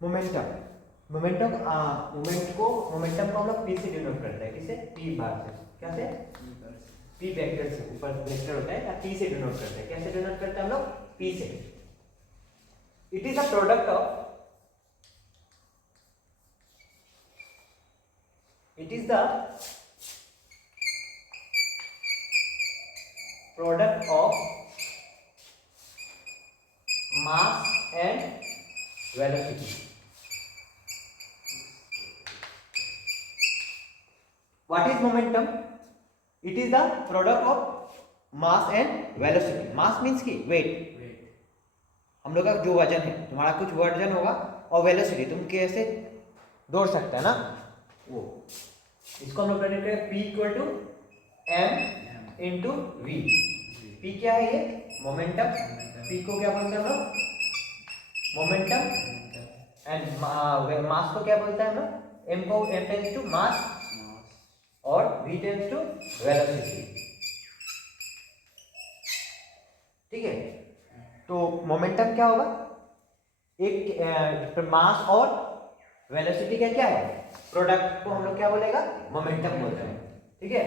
Momentum momentum momentum को हम लोग पी से डिनोट करते हैं। किसे? पी बार से। क्या से? पी वेक्टर से, ऊपर वेक्टर होता है, या पी से डिनोट करते हैं। कैसे डिनोट करते हैं हम लोग? पी से। It is a product of It is the product of mass and velocity. What is momentum? It is the product of mass and velocity. Mass means की weight. हम लोग का जो वजन है, तुम्हारा कुछ वजन होगा, और वेलोसिटी तुम कैसे दौड़ सकते हैं ना, वो इसको हम लोग करेंगे P equal to M into v. P क्या है? ये मोमेंटम। P को क्या बोलते हैं हम लोग? मोमेंटम। एंड मास को क्या बोलते हैं हम लोग? M को M टेंस टू मास और V टेंस टू वेलोसिटी। ठीक है, तो मोमेंटम क्या होगा? एक मास और वेलोसिटी का क्या है? प्रोडक्ट को हम लोग क्या बोलेगा? मोमेंटम बोलते हैं। ठीक है,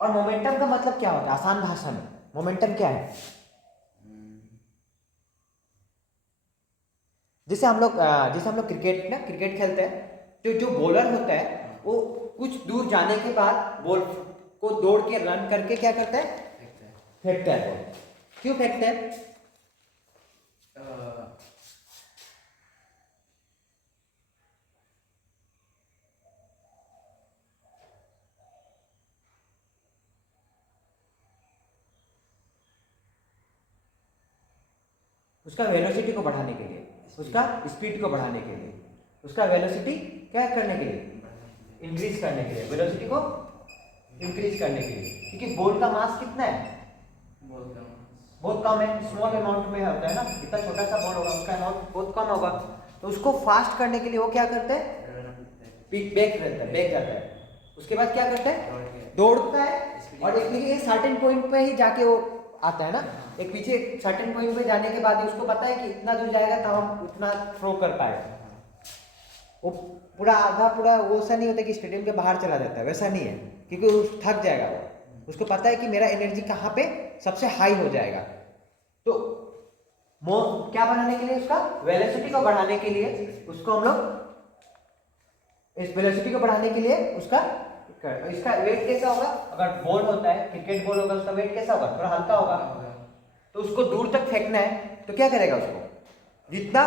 और मोमेंटम का मतलब क्या होता है आसान भाषा में? मोमेंटम क्या है? जैसे हम लोग क्रिकेट खेलते हैं, तो जो बॉलर होता है वो कुछ दूर जाने के बाद बॉल को दौड़ के रन करके क्या करता है? फेंकता है बॉल। क्यों फेंकता है? उसका वेलोसिटी को बढ़ाने के लिए, उसका स्पीड को बढ़ाने के लिए, उसका वेलोसिटी क्या करने के लिए? इंक्रीज करने के लिए, वेलोसिटी को इंक्रीज करने के लिए। क्योंकि बॉल का मास कितना है? बहुत कम है, स्मॉल अमाउंट में होता है ना, इतना छोटा सा बॉल होगा, उसका अमाउंट बहुत कम होगा। तो उसको फास्ट करने के लिए वो क्या करते हैं? बैक रहता है। उसके बाद क्या करता है? दौड़ता है, और एक सर्टेन पॉइंट पे ही जाके वो आता है ना, एक पीछे सर्टेन पॉइंट पे जाने के बाद ही उसको पता है कि इतना दूर जाएगा तो हम उतना थ्रो कर पाएगा। वो पूरा आधा पूरा वो सा नहीं होता कि स्टेडियम के बाहर चला जाता है, वैसा नहीं है, क्योंकि वो थक जाएगा। वो उसको पता है कि मेरा एनर्जी कहाँ पे सबसे हाई हो जाएगा। तो क्या बनाने के लिए? उसका वेलोसिटी को बढ़ाने के लिए उसको हम लोग, इस वेलोसिटी को बढ़ाने के लिए उसका इसका वेट कैसा होगा? अगर बॉल होता है, क्रिकेट बॉल होगा, उसका वेट कैसा होगा? थोड़ा हल्का होगा। तो उसको दूर तक फेंकना है, तो क्या करेगा? उसको जितना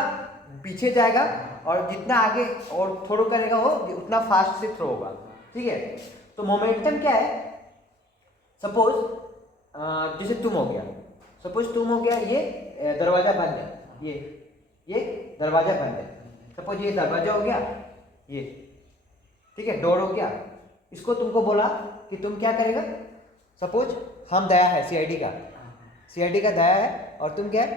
पीछे जाएगा और जितना आगे और थ्रो करेगा वो उतना फास्ट से थ्रो होगा। ठीक है, तो मोमेंटम क्या है? सपोज जैसे तुम हो गया, ये दरवाजा बंद है, ये दरवाजा बंद है। सपोज ये दरवाजा हो गया, ये ठीक है, डोर हो गया। इसको तुमको बोला कि तुम क्या करेगा? सपोज हम दया है, सीआईडी का दया है, और तुम क्या है?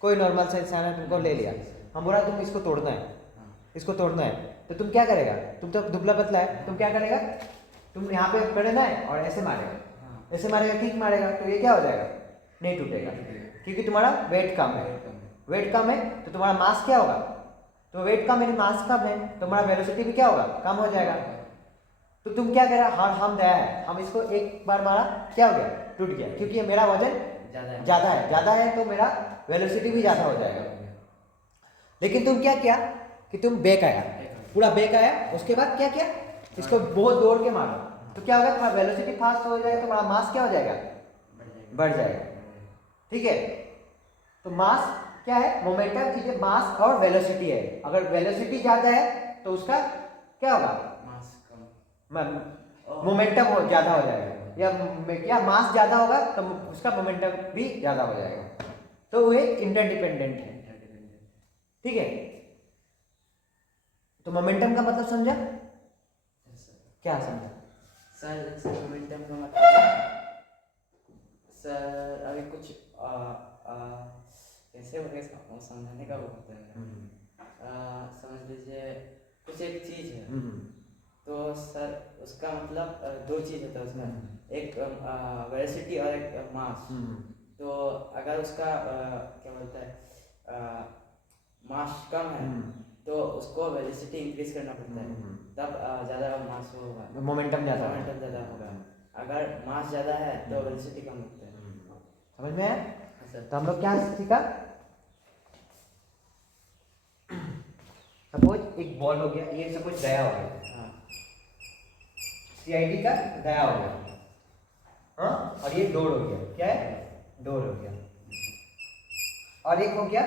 कोई नॉर्मल सा इंसान है, तुमको ले लिया, हम बोला तुम इसको तोड़ना है, तो तुम क्या करेगा? तुम तो दुबला पतला है, तुम क्या करेगा? तुम यहाँ पे पड़ना है और ऐसे मारेगा, किक मारेगा, तो ये क्या हो जाएगा? नहीं टूटेगा, क्योंकि तुम्हारा वेट कम है, तो तुम्हारा मास क्या होगा? तो वेट कम है, मास कम है, तो तुम्हारा वेलोसिटी भी क्या होगा? कम हो जाएगा। तो तुम क्या करेगा? हम दया है, हम इसको एक बार मारा, क्या हो गया? टूट गया, क्योंकि मेरा वजन ज्यादा है, तो मेरा वेलोसिटी भी ज्यादा हो जाएगा। लेकिन तुम क्या किया कि तुम पूरा बैक आया, उसके बाद क्या किया? इसको बहुत दौड़ के मारो, तो क्या होगा? तुम्हारा वेलोसिटी फास्ट हो जाएगा, तुम्हारा मास क्या हो जाएगा? बढ़ जाएगा। ठीक है, तो मास क्या है? मोमेंटम की मास और वेलोसिटी है। अगर वेलोसिटी ज्यादा है तो उसका क्या होगा? मोमेंटम ज्यादा हो जाएगा, या मास ज्यादा होगा तो उसका मोमेंटम भी ज्यादा हो जाएगा। तो वो एक इंटरडिपेंडेंट है। ठीक है, तो मोमेंटम का मतलब समझा? क्या समझा सर? मोमेंटम का मतलब सर अभी कुछ कैसे समझाने का वो होता है। समझ लीजिए कुछ एक चीज़ है, तो सर उसका मतलब दो चीज़ होता है उसमें, एक वेलोसिटी और एक मास। तो अगर उसका क्या बोलता है मास कम है तो उसको वेलोसिटी इंक्रीज करना पड़ता है, तब ज़्यादा मास होगा, मोमेंटम ज़्यादा मोमेंटम ज़्यादा होगा। अगर मास ज़्यादा है तो वेलोसिटी कम होता है। समझ में आया? हाँ सर। तो हम लोग क्या सीखा? सपोज एक बॉल हो गया, ये सपोज दया हो गया, हाँ CID का दया हो गया, हाँ, और ये डोर हो गया, क्या है? डोर हो गया। और एक हो गया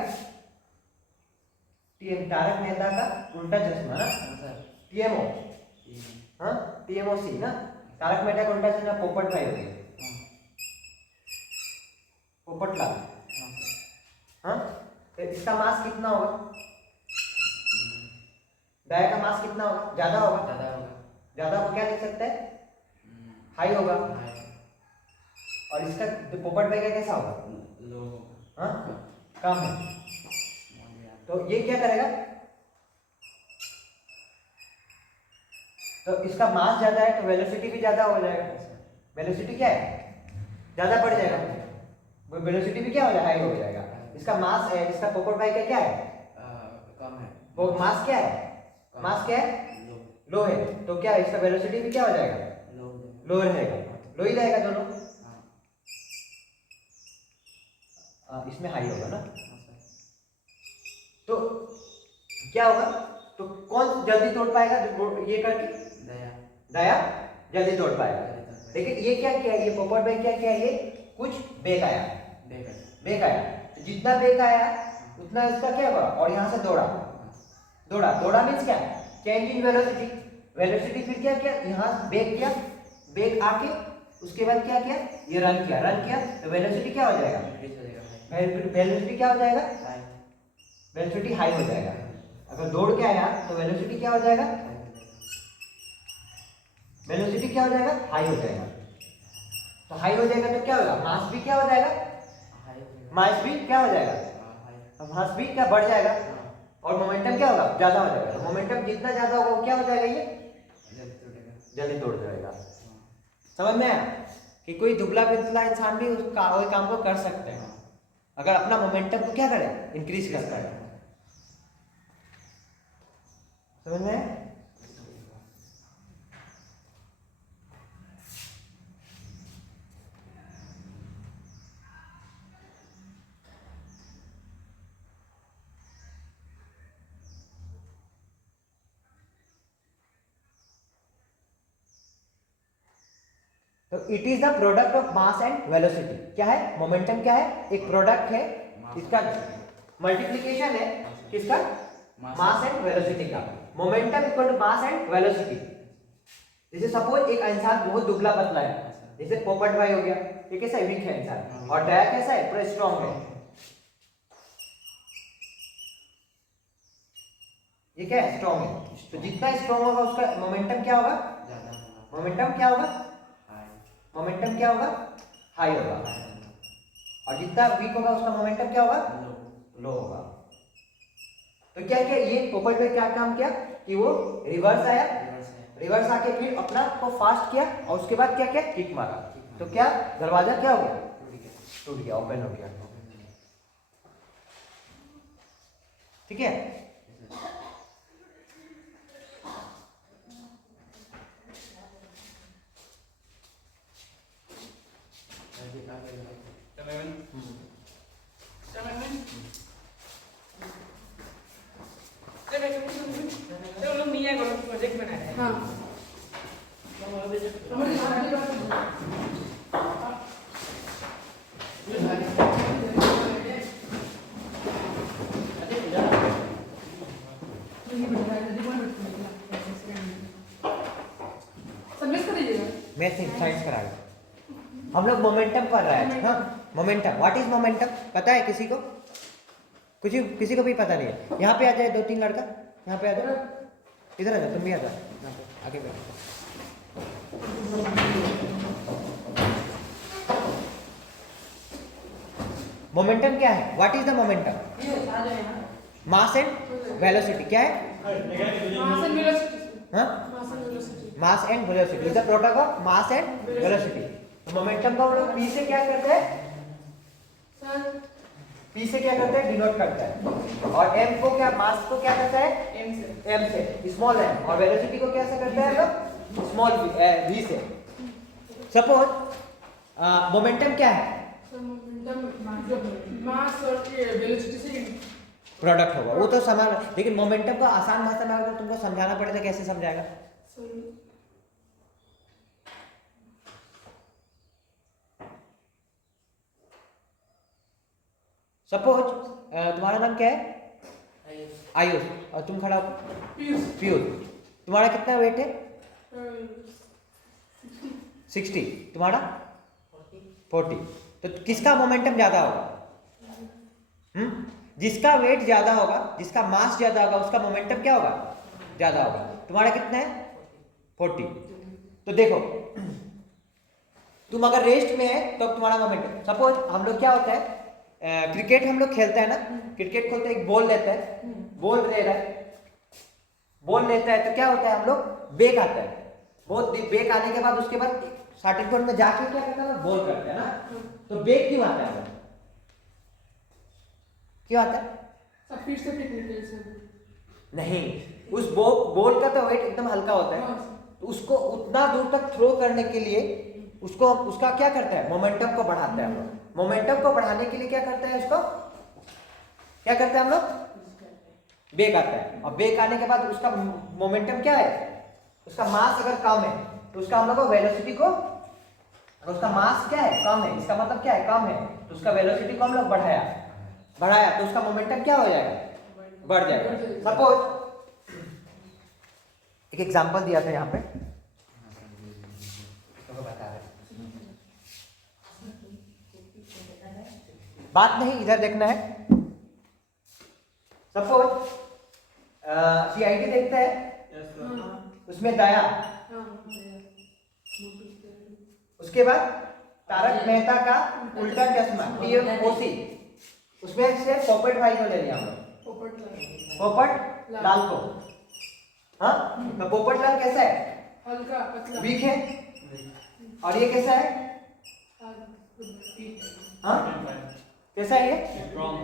तारक मेहता का उल्टा चश्मा ना, हाँ सर। TMO, हाँ, TMOC ना, तारक मेहता का उल्टा चश्मा पोपट भाई हो गया, पोपटलाल, हाँ सर। हाँ। तो इसका मास कितना होगा? दया का मास कितना होगा? ज्यादा होगा। ज़्यादा होगा। ज्यादा होगा, क्या लिख सकते हैं? हाई होगा। हाँ, और इसका तो पोपट भाई का कैसा होगा? लो होगा। हाँ, कम है। तो ये क्या करेगा? तो इसका मास ज्यादा है तो वेलोसिटी भी ज्यादा हो जाएगा। वेलोसिटी क्या है? ज्यादा बढ़ जाएगा, वेलोसिटी भी क्या हो जाएगा? हाई हो जाएगा। इसका मास है, इसका पोपट भाई का क्या है? कम है। वो मास क्या है? मास क्या है? लो है। तो क्या है? इसका वेलोसिटी भी क्या हो जाएगा? लो रहेगा, लो ही रहेगा दोनों। इसमें हाई होगा ना। तो क्या होगा? तो कौन जल्दी तोड़ पाएगा? ये करके दया जल्दी तोड़ पाएगा। लेकिन ये क्या किया? ये पोपट भाई क्या किया? ये कुछ बेग आया, बेग आया, तो जितना बेग आया उतना इसका क्या हुआ? और यहाँ से दौड़ा, दौड़ा, दौड़ा मीन्स क्या? Change in velocity. वेलोसिटी फिर क्या किया? यहाँ बेग किया, बेग आके उसके बाद क्या किया? ये रन किया, रन किया, तो वेलोसिटी क्या हो जाएगा? वेलोसिटी क्या हो जाएगा? वेलोसिटी हाई हो जाएगा। अगर दौड़ के आया तो वेलोसिटी क्या हो जाएगा? वेलोसिटी क्या हो जाएगा? हाई हो जाएगा। तो हाई हो जाएगा तो क्या होगा? मास भी क्या हो जाएगा? मास भी क्या हो जाएगा? मास भी क्या बढ़ जाएगा, और मोमेंटम क्या होगा? ज्यादा हो जाएगा। तो मोमेंटम जितना ज्यादा होगा वो क्या हो जाएगा? ये जल्दी तोड़ जाएगा। समझ में आया कि कोई दुबला पतला इंसान भी उस काम को कर सकते हैं अगर अपना मोमेंटम को क्या करे? इंक्रीज करता है। समझ में आया? तो it is the product of mass and velocity. क्या है? मोमेंटम क्या है? एक प्रोडक्ट है, इसका मल्टीप्लिकेशन है किसका? मास एंड वेलोसिटी का। Momentum equal to mass and velocity. जैसे सपोज एक इंसान बहुत दुबला पतला है, जैसे पोपट भाई हो गया, ये कैसा है? वीक है इंसान, और दया कैसा है? पूरा स्ट्रॉन्ग है। ये क्या है? स्ट्रॉन्ग है। तो जितना स्ट्रॉन्ग होगा उसका मोमेंटम क्या होगा? मोमेंटम क्या होगा? मोमेंटम क्या होगा? हाई होगा। और जितना वीक होगा उसका मोमेंटम क्या होगा? लो होगा। तो क्या किया? ये पोपट में क्या काम किया कि वो रिवर्स आया, रिवर्स आके फिर अपना को फास्ट किया, और उसके बाद क्या किया? किक मारा। तो क्या दरवाजा क्या हो गया? टूट गया, ओपन हो गया। ठीक है। मैं साइंस करा रहा हूं। हम लोग मोमेंटम पढ़ रहे हैं। हाँ, मोमेंटम। व्हाट इज मोमेंटम पता है किसी को? किसी को भी पता नहीं है? यहाँ पे आ जाए 2-3 लड़का, यहाँ पे आ जाओ, इधर आ जाओ, तुम भी आ जाओ, आगे बैठो। मोमेंटम क्या है? What is the momentum? Mass and velocity. क्या है? हाँ, मास and velocity is the product of mass and velocity. Momentum को हम लोग पी से क्या करते हैं? P से क्या करता है, डिनोट करता है। और m को क्या, मास को क्या करता है, m से, स्मॉल m। और वेलोसिटी को कैसे करता है हम लोग, स्मॉल v से। सपोज मोमेंटम क्या है, मास और वेलोसिटी से प्रोडक्ट होगा, वो तो समझ, लेकिन मोमेंटम को आसान भाषा में अगर तुमको समझाना पड़े तो कैसे समझाएगा? सपोज तुम्हारा नाम क्या है, आयुष, और तुम खड़ा हो, पीयूष। तुम्हारा कितना वेट है, 60, तुम्हारा 40। तो किसका मोमेंटम ज्यादा होगा? जिसका वेट ज्यादा होगा, जिसका मास ज्यादा होगा, उसका मोमेंटम क्या होगा, ज्यादा होगा। तुम्हारा कितना है, 40। तो देखो तुम अगर रेस्ट में है तो तुम्हारा मोमेंटम, सपोज हम लोग क्या होता है, क्रिकेट हम लोग खेलते हैं ना, क्रिकेट खोलते एक बॉल लेता है, बॉल ले रहा है, बॉल लेता है तो क्या होता है, हम लोग बेक आता है, बहुत बेक आने के बाद उसके बाद स्टार्टिंग पॉइंट में जाके क्या करता है, बॉल करता है ना। तो बेक क्यों आता है, क्यों आता है? फिर से फेंकने के लिए नहीं, उस बॉल का तो वेट एकदम हल्का होता है, तो उसको उतना दूर तक थ्रो करने के लिए उसको, उसका क्या करता है, मोमेंटम को बढ़ाता है हम लोग। मोमेंटम को बढ़ाने के लिए क्या करता है, उसको क्या करते हैं हम लोग, बेक आता है। और बेक आने के बाद उसका मोमेंटम क्या है, उसका मास अगर कम है तो उसका हम लोग को वेलोसिटी को, और उसका मास क्या है, कम है, इसका मतलब क्या है, कम है, तो उसका वेलोसिटी को हम लोग बढ़ाया तो उसका मोमेंटम क्या हो जाएगा, बढ़ जाएगा। सपोज एक एग्जांपल दिया था यहाँ पे, तो बता रहे, बात नहीं, इधर देखना है। सपोज सीआईडी देखते हैं, उसमें दया, उसके बाद तारक मेहता का उल्टा चश्मा, TFOC, उसमें से पोपट भाई को ले लिया हम लोग, पोपट लाल को। हाँ, तो पोपट लाल कैसा है, हल्का पतला, वीक है, और ये कैसा है, हाँ कैसा है, ये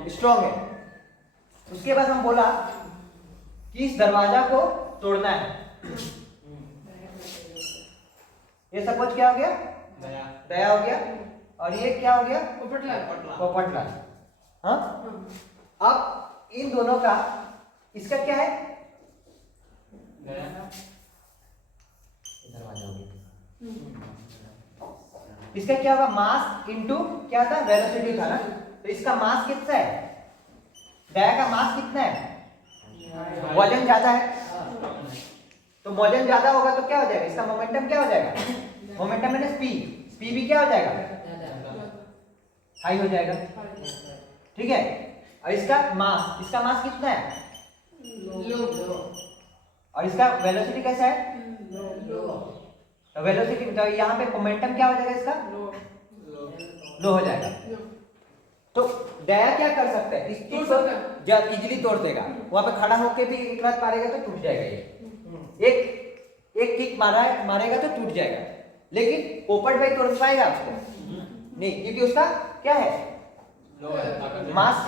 स्ट्रॉन्ग है। उसके बाद हम बोला कि इस दरवाजा को तोड़ना है, ये सपोज क्या हो गया, दया हो गया, और ये क्या हो गया, पोपट लाल। हाँ, अब इन दोनों का, इसका क्या है, दरवाजा हो गया, इसका क्या होगा, मास इनटू क्या था, वेलोसिटी था ना। तो इसका मास कितना है, दया का मास कितना है, वजन ज्यादा है, तो वजन ज्यादा होगा तो क्या हो जाएगा, इसका मोमेंटम क्या हो जाएगा, मोमेंटम मैंने स्पीड भी क्या हो जाएगा, हाई हो जाएगा, ठीक है। और इसका मास कितना है, और इसका वेलोसिटी कैसा है, तो वेलोसिटी, तो यहाँ पे मोमेंटम क्या हो जाएगा, इसका लो हो जाएगा। तो दया क्या कर सकता है, इस चीज को इजीली तोड़ देगा, वहां पे खड़ा होके भी एक बार मारेगा तो टूट जाएगा, ये एक किक मारेगा तो टूट जाएगा। लेकिन पोपट भाई तोड़ पाएगा उसको नहीं, क्योंकि उसका क्या है, मास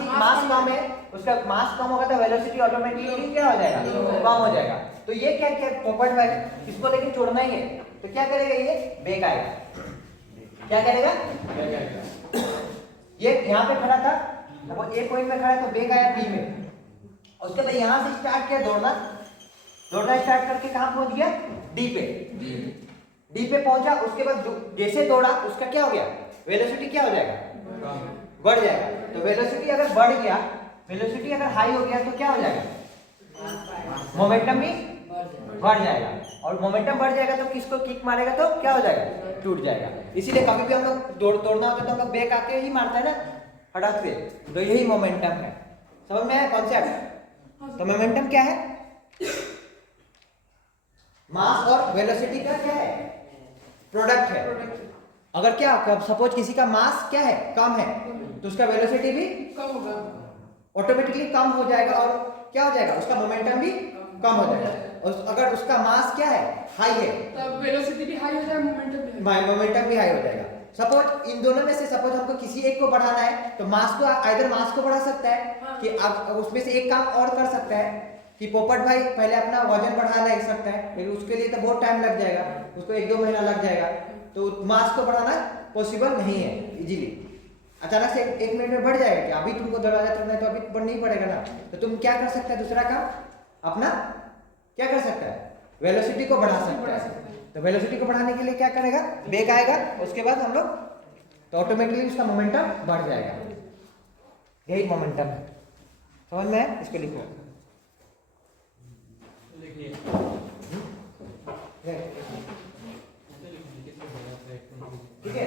कम है, उसका मास कम होगा तो वेलोसिटी ऑटोमेटिकली क्या हो जाएगा, कम हो जाएगा। तो ये क्या क्या पोपट भाई, इसको लेकिन छोड़ना ही है, तो क्या करेगा, ये बेक आएगा, क्या करेगा, ये यहाँ पे खड़ा था, वो ए पॉइंट में खड़ा तो बेक आया बी में, उसके बाद यहाँ से स्टार्ट किया दौड़ना स्टार्ट करके कहाँ पहुंच गया, डी पे पहुंचा। उसके बाद जैसे दौड़ा उसका क्या हो गया, वेलोसिटी क्या हो जाएगा, बढ़ जाएगा। तो वेलोसिटी अगर बढ़ गया, वेलोसिटी अगर हाई हो गया तो क्या हो जाएगा, मोमेंटम भी बढ़ जाएगा, और मोमेंटम बढ़ जाएगा तो किसको किक मारेगा तो क्या हो जाएगा, टूट जाएगा। इसीलिए कभी भी हम लोग तोड़ना होता है तो हम लोग बेक आके ही मारते हैं ना, फटाक से, तो यही मोमेंटम है। समझ में आया कॉन्सेप्ट? तो मोमेंटम क्या है, मास और वेलोसिटी का क्या है, प्रोडक्ट है। अगर क्या सपोज किसी का मास क्या है, कम है, तो उसका वेलोसिटी भी कम होगा, ऑटोमेटिकली कम हो जाएगा, और क्या हो जाएगा, उसका मोमेंटम भी कम हो जाएगा। और अगर उसका मास क्या है, हाई है, तब वेलोसिटी भी हाई हो जाएगा, मोमेंटम भी मोमेंटम भी हाई हो जाएगा। सपोज इन दोनों में से सपोज हमको किसी एक को बढ़ाना है तो मास को आइदर मास को बढ़ा सकता है कि अब उसमें से एक काम और कर सकता है कि पोपट भाई पहले अपना वजन बढ़ा ले सकता है, लेकिन उसके लिए तो बहुत टाइम लग जाएगा, उसको 1-2 महीना लग जाएगा, तो मास को बढ़ाना पॉसिबल नहीं है इजीली। अचानक से 1 मिनट में बढ़ जाएगा कि अभी तुमको दरवाजा तोड़ना है तो अभी बढ़ नहीं पड़ेगा ना, तो तुम क्या कर सकता है दूसरा काम अपना क्या कर सकता है वेलोसिटी को बढ़ा सकता है। तो वेलोसिटी को बढ़ाने के लिए क्या करेगा, वेग आएगा, उसके बाद हम लोग तो ऑटोमेटिकली उसका मोमेंटम बढ़ जाएगा, यही मोमेंटम है। समझ में है? इसको लिखो ठीक है।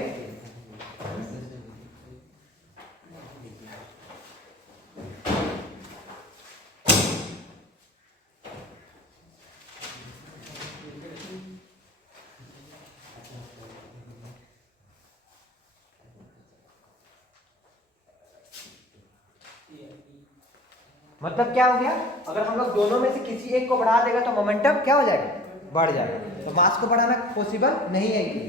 मतलब क्या हो गया, अगर हम लोग दोनों में से किसी एक को बढ़ा देगा तो मोमेंटम क्या हो जाएगा, बढ़ जाएगा। तो मास को बढ़ाना पॉसिबल नहीं है इनके,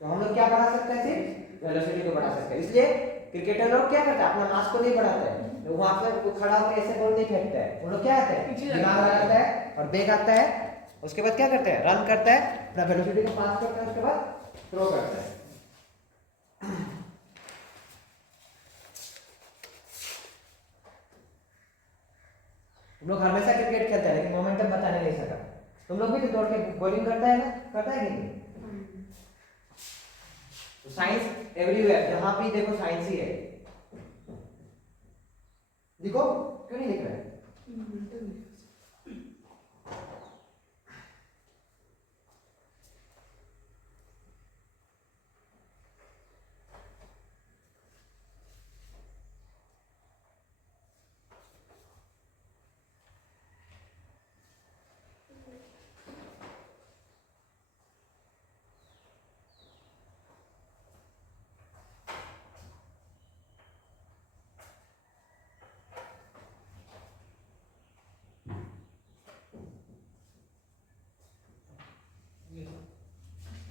तो हम लोग क्या बढ़ा सकते हैं, सिर्फ वेलोसिटी को बढ़ा सकते हैं। इसलिए क्रिकेटर लोग क्या करते हैं, अपना मास को नहीं बढ़ाते हैं, तो वहां पर खड़ा होकर ऐसे बॉल नहीं फेंकते हैं, उन लोग क्या आते हैं दिमाग लगाता है और वेग आता है, उसके बाद क्या करते हैं रन करता है, अपना वेलोसिटी को पास करता है, उसके बाद थ्रो करता है। तुम लोग हमेशा क्रिकेट खेलते हैं लेकिन मोमेंटम बताने नहीं सका, तुम लोग भी तो दौड़ के बॉलिंग करता है ना, करता है कि नहीं? तो साइंस एवरीवेयर, जहां भी देखो साइंस ही है। देखो क्यों नहीं लिख रहे हैं?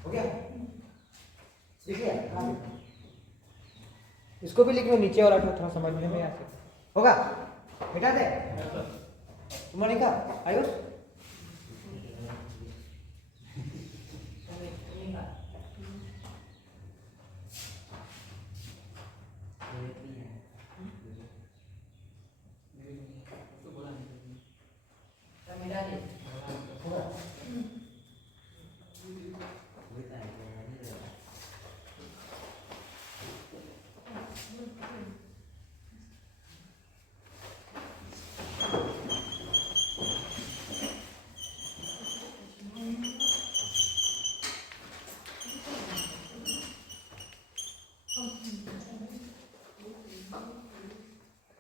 हो गया, लिखिए। इसको भी लिखो नीचे वाला, थोड़ा समझने में आसान होगा। मिटा दे तुमने लिखा आयुष,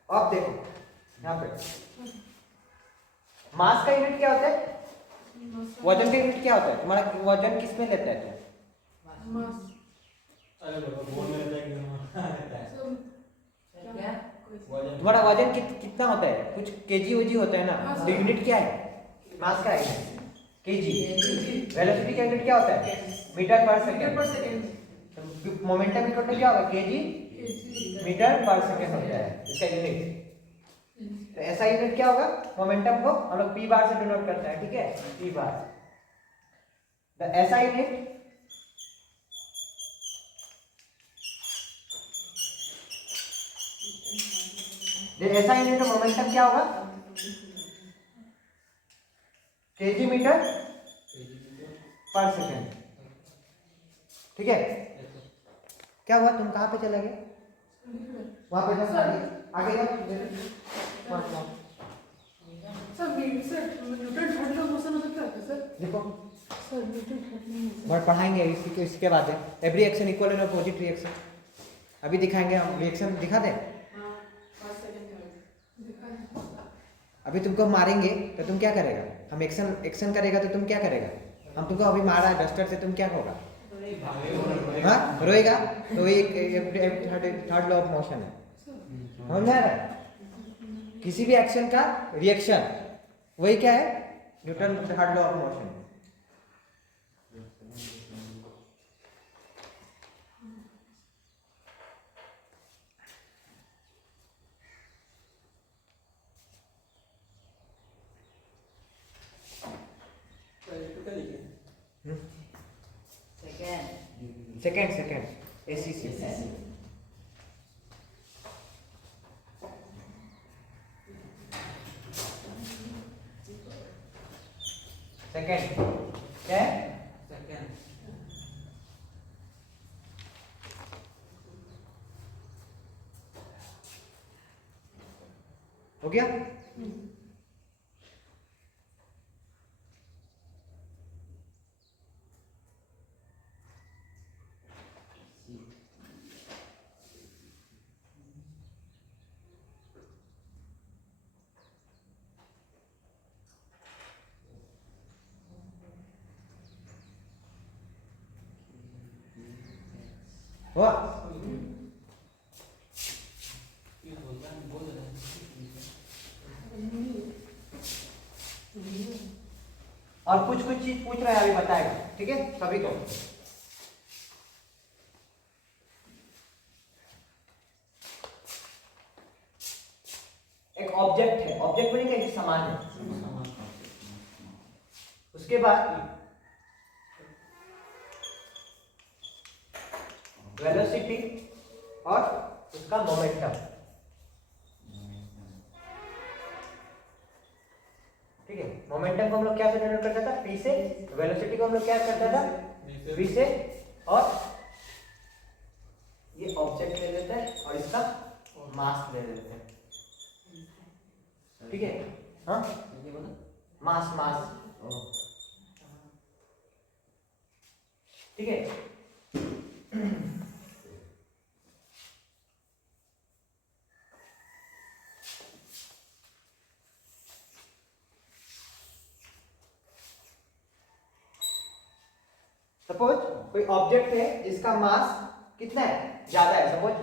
अब देखो यहाँ पे मास का यूनिट क्या होता है, वजन का यूनिट क्या होता है, तुम्हारा वजन किस में लेता है तुम्हारा वजन कितना होता है, कुछ केजी वजी होता है ना, तो यूनिट क्या है मास का है केजी। वेलोसिटी का यूनिट क्या होता है मीटर पर सेकंड, तो मोमेंटम इक्वल टू क्या होगा केजी मीटर पर सेकंड होता है इसका यूनिट। तो ऐसा यूनिट क्या होगा, मोमेंटम को हम लोग पी बार से डिनोट करते हैं, ठीक है पी बार। तो ऐसा यूनिट ऐसा यूनिट का मोमेंटम क्या होगा केजी मीटर पर सेकंड, ठीक है। क्या हुआ, तुम कहाँ पे चले गए, वहां पे जाओ आगे जाओ। Sir Newton third law motion मतलब क्या होता है सर? देखो sir Newton third law motion और पढ़ाएंगे इसके बाद है every action equal and opposite reaction, अभी दिखाएंगे हम रिएक्शन दिखा दें। अभी तुमको मारेंगे तो तुम क्या करेगा, हम एक्शन करेगा तो तुम क्या करेगा, हम तुमको अभी मारा है डस्टर से, तुम क्या होगा, हाँ रोएगा। तो ये थर्ड लॉ ऑफ मोशन है, समझ में आ रहा है। किसी भी एक्शन का रिएक्शन वही क्या है, Newton third law of motion. Second ACC second क्या है? हो गया? हुआ? और कुछ चीज पूछ रहा है, अभी बताएगा, ठीक है सभी को। एक ऑब्जेक्ट है, ऑब्जेक्ट बोलेंगे एक सामान है। उसके बाद वेलोसिटी और उसका मोमेंटम, ठीक है। मोमेंटम को हम लोग क्या से डिनोट करता था? p से। वेलोसिटी को हम लोग क्या करता था? v से। और ये ऑब्जेक्ट ले लेते हैं और इसका मास ले लेते हैं, ठीक है। हाँ मास ठीक है। सपोज कोई ऑब्जेक्ट है जिसका मास कितना है? ज्यादा है, सपोज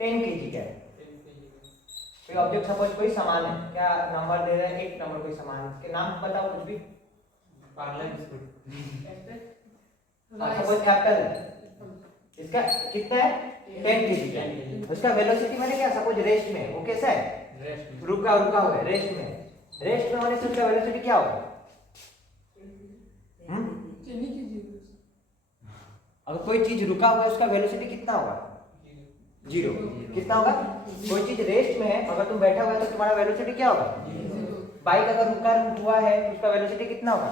10 kg का है। कोई ऑब्जेक्ट सपोज कोई सामान है, क्या नंबर दे रहे हैं? एक नंबर कोई सामान, उसके नाम बताओ कुछ भी। सपोज कैपिटल है, इसका कितना है? 10 kg का है। उसका वेलोसिटी मैंने क्या, सपोज रेस्ट में, वो कैसा है? रुका हुआ है, रेस्ट में। रेस्ट में होने से उसका वेलोसिटी क्या होगा? अगर कोई चीज रुका हुआ है उसका वेलोसिटी कितना होगा? 0। कितना होगा? कोई चीज रेस्ट में है, अगर तुम बैठा हुआ है तो तुम्हारा वेलोसिटी क्या होगा? 0। बाइक अगर रुका हुआ है तो उसका वेलोसिटी कितना होगा?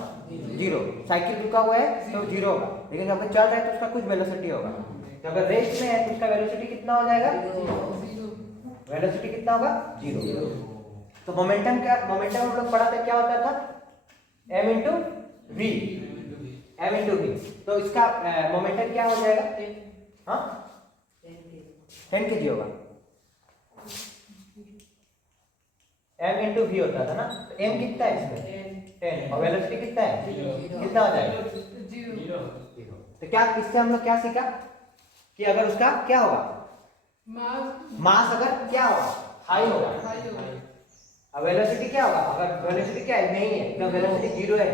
0। साइकिल रुका हुआ है तो 0 होगा, लेकिन अगर चल रहा है तो उसका कुछ वेलोसिटी होगा। तो अगर रेस्ट में है तो उसका वेलोसिटी कितना हो जाएगा? वेलोसिटी कितना होगा? 0। तो मोमेंटम हम लोग पढ़ा था, क्या होता था? m into v. तो इसका मोमेंटम क्या हो जाएगा? 10 kg होगा। m इंटू वी होता था ना, तो m कितना है इसमें? 10। और वेलोसिटी कितना है? कितना हो जाएगा? 0। तो क्या इससे हम लोग क्या सीखा कि अगर उसका क्या होगा? मास अगर क्या होगा? हाई होगा। अब वेलोसिटी क्या होगा? अगर वेलोसिटी क्या है? नहीं है, तो वेलोसिटी 0 है,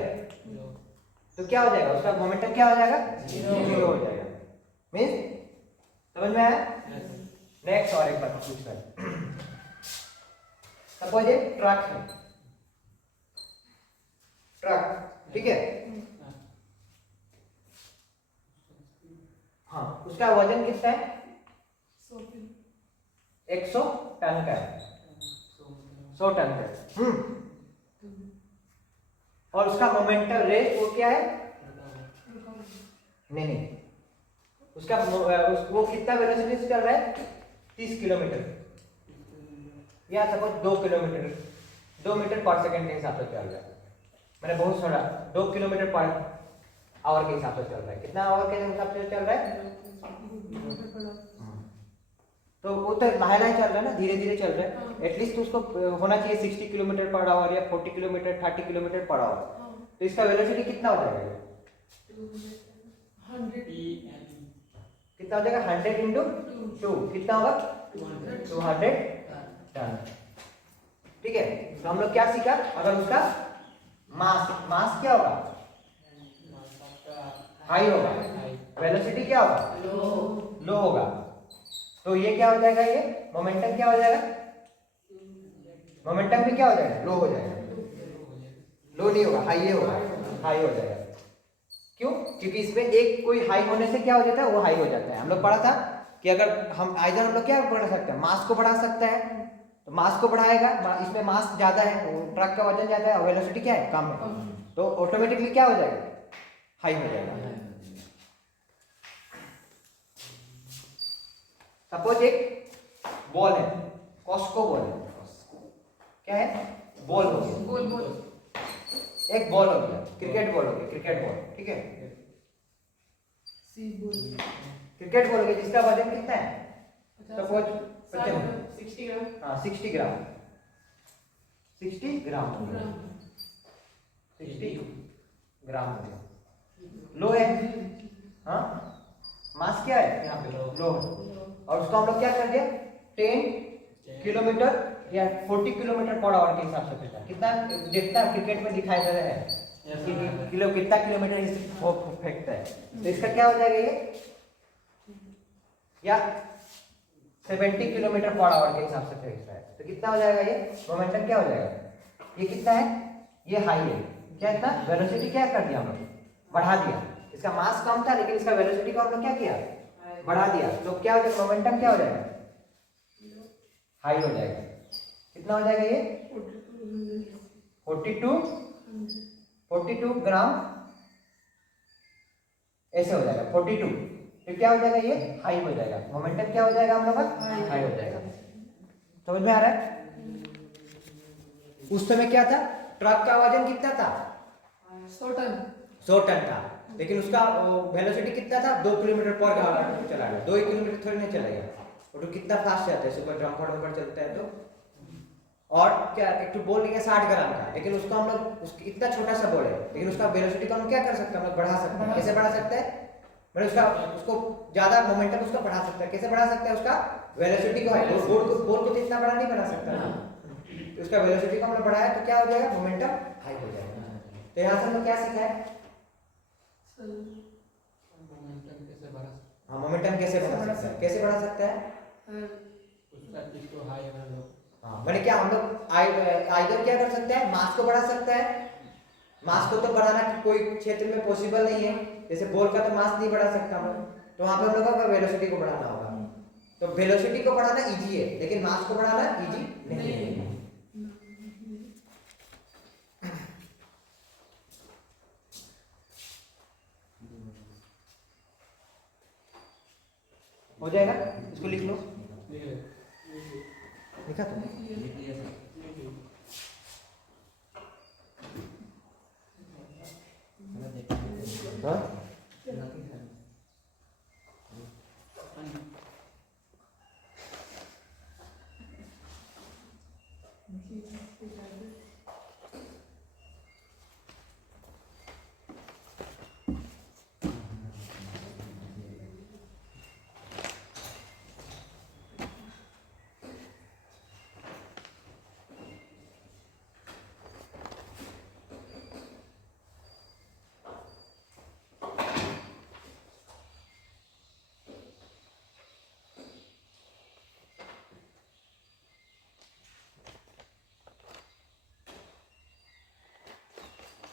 तो क्या हो जाएगा? उसका मोमेंटम क्या हो जाएगा? 0 हो जाएगा। मीन्स समझ में आया? नेक्स्ट और एक बार पूछ कर, सपोज एक ट्रक है, ट्रक, ठीक है। हाँ, उसका वजन कितना है? 100 टन का है। 100 टन का है। और उसका मोमेंटम रेट वो क्या है? नहीं, उसका वो कितना वेलोसिटी से चल रहा है? 30 किलोमीटर, या सपोज 2 किलोमीटर, 2 मीटर पर सेकंड के हिसाब से चल रहा है। मैंने बहुत सारा 2 किलोमीटर पर आवर के हिसाब से चल रहा है। कितना आवर के हिसाब से चल रहा है? तो वो तो लाहे चल रहा है ना, धीरे धीरे चल रहा है। एटलीस्ट उसको होना चाहिए 60 किलोमीटर पर आवर या 40 किलोमीटर 30 किलोमीटर पर आवर। तो इसका वेलोसिटी कितना हो जाएगा? 100 कितना हो जाएगा? 100 इंटू 2 कितना होगा? 200 टन, ठीक है। तो हम लोग क्या सीखा? अगर उसका मास क्या होगा? हाई होगा, वेलोसिटी क्या होगा? लो होगा। तो ये क्या हो जाएगा? ये मोमेंटम क्या हो जाएगा? मोमेंटम भी क्या हो जाएगा? लो हो जाएगा। लो नहीं होगा, हाई ये होगा, हाई हो जाएगा। क्यों? क्योंकि इसमें एक कोई हाई होने से क्या हो जाता है, वो हाई हो जाता है। हम लोग पढ़ा था कि अगर हम आइदर हम लोग क्या बढ़ा सकते हैं, मास को बढ़ा सकता है, तो मास को बढ़ाएगा, इसमें मास ज्यादा है, ट्रक का वजन ज्यादा है और वेलोसिटी क्या है, कम है, तो ऑटोमेटिकली क्या हो जाएगा, हाई हो जाएगा। सपोज एक बॉल है, कॉस्को बॉल है, क्या है, बॉल हो गया, बोल बोल एक बॉल हो गया, क्रिकेट बॉल हो गया, क्रिकेट बॉल, ठीक है, सी बोल क्रिकेट बॉल हो गया जिसका वजन कितना है, सपोज 60 ग्राम हाँ 60 ग्राम, 60 ग्राम हो गया, 60 ग्राम हो गया, लो है, हाँ मास क्या है यहाँ पे, लो है, और उसको हम लोग क्या कर दिया, 10 किलोमीटर या 40 किलोमीटर पर आवर के हिसाब से फेंका, कितना देखता है क्रिकेट में दिखाई दे रहा है कि किलो कितना किलोमीटर इससे फेंकता है, तो इसका क्या हो जाएगा ये, या 70 किलोमीटर पर आवर के हिसाब से फेंक रहा है, तो कितना हो जाएगा ये मोमेंटम, क्या हो जाएगा, ये कितना है, ये हाई है, क्या इतना वेलोसिटी क्या कर दिया हम लोग, बढ़ा दिया, इसका मास कम था लेकिन इसका वेलोसिटी को हम लोग क्या किया, बढ़ा दिया, तो क्या हो जाएगा, मोमेंटम क्या हो जाएगा, हाई हो जाएगा, कितना हो जाएगा ये 42 ग्राम, ऐसे हो जाएगा 42, फिर क्या हो जाएगा, ये हाई हो जाएगा, मोमेंटम क्या हो जाएगा हम लोग का, हाई हो जाएगा। समझ में आ रहा है? उस समय क्या था, ट्रक का वजन कितना था, 100 टन था, लेकिन उसका वेलोसिटी कितना था, 2 किलोमीटर पर आवर चला गया, 2 किलोमीटर थोड़ी नहीं चला गया, वो तो कितना फास्ट चलता है, सुपर जंपर ऊपर चलता है, तो और क्या एक तो बोल लिया 60 ग्राम का, लेकिन उसको हम लोग इतना छोटा सा बोल है, लेकिन उसका वेलोसिटी को हम क्या कर सकते हैं, हम लोग बढ़ा सकते हैं, कैसे बढ़ा सकते हैं, मतलब उसको ज्यादा मोमेंटम उसका बढ़ा सकता है, कैसे बढ़ा सकता है, उसका वेलोसिटी को है, बोल को तो इतना बड़ा नहीं बना सकता ना, तो उसका वेलोसिटी को हम लोग बढ़ाया तो क्या हो जाएगा, मोमेंटम हाई हो जाएगा। तो यहाँ से हम लोग क्या सीखा है, हाँ मोमेंटम कैसे बढ़ा सकता है, कैसे बढ़ा सकता है, हाँ मैंने क्या, हम लोग आइदर क्या कर सकते हैं, मास को बढ़ा सकता है, मास को तो बढ़ाना कोई क्षेत्र में पॉसिबल नहीं है, जैसे बॉल का तो मास नहीं बढ़ा सकता हम लोग, तो वहां पे हम लोगों का वेलोसिटी को बढ़ाना होगा, तो वेलोसिटी को बढ़ाना इजी है लेकिन मास को बढ़ाना इजी नहीं है। हो जाएगा, इसको लिख लो, लिखा तो हाँ?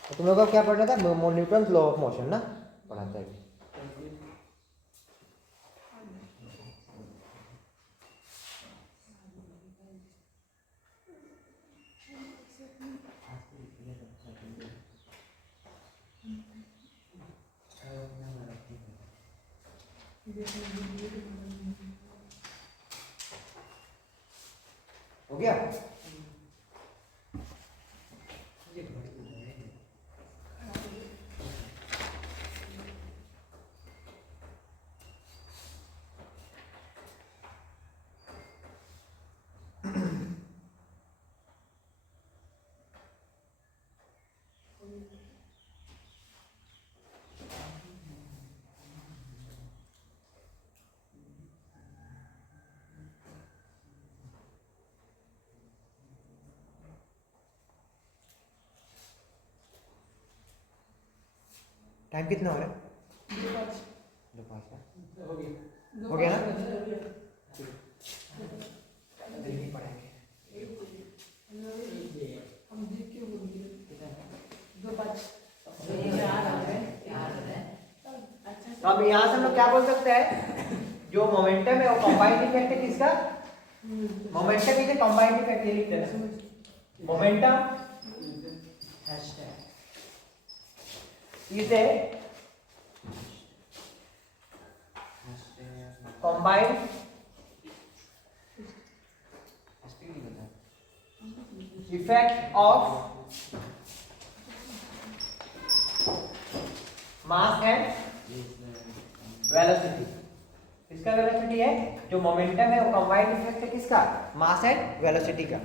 तो तुम लोगों को क्या पढ़ना था, न्यूटन लॉ ऑफ मोशन ना पढ़ाता है, हो गया। टाइम कितना हो रहा है, 2:05 हो गया ना, हम देख के बोल तो बात अच्छा तो अब यहाँ से हम लोग क्या बोल सकते हैं, जो मोमेंटम है वो कंबाइंड इफेक्ट है किसका, momentum is a combined effect, ये लिख देना, momentum is a combined effect of mass and velocity. किसका वेलोसिटी है, जो मोमेंटम है वो कंबाइंड इफेक्ट है किसका, मास एंड वेलोसिटी का।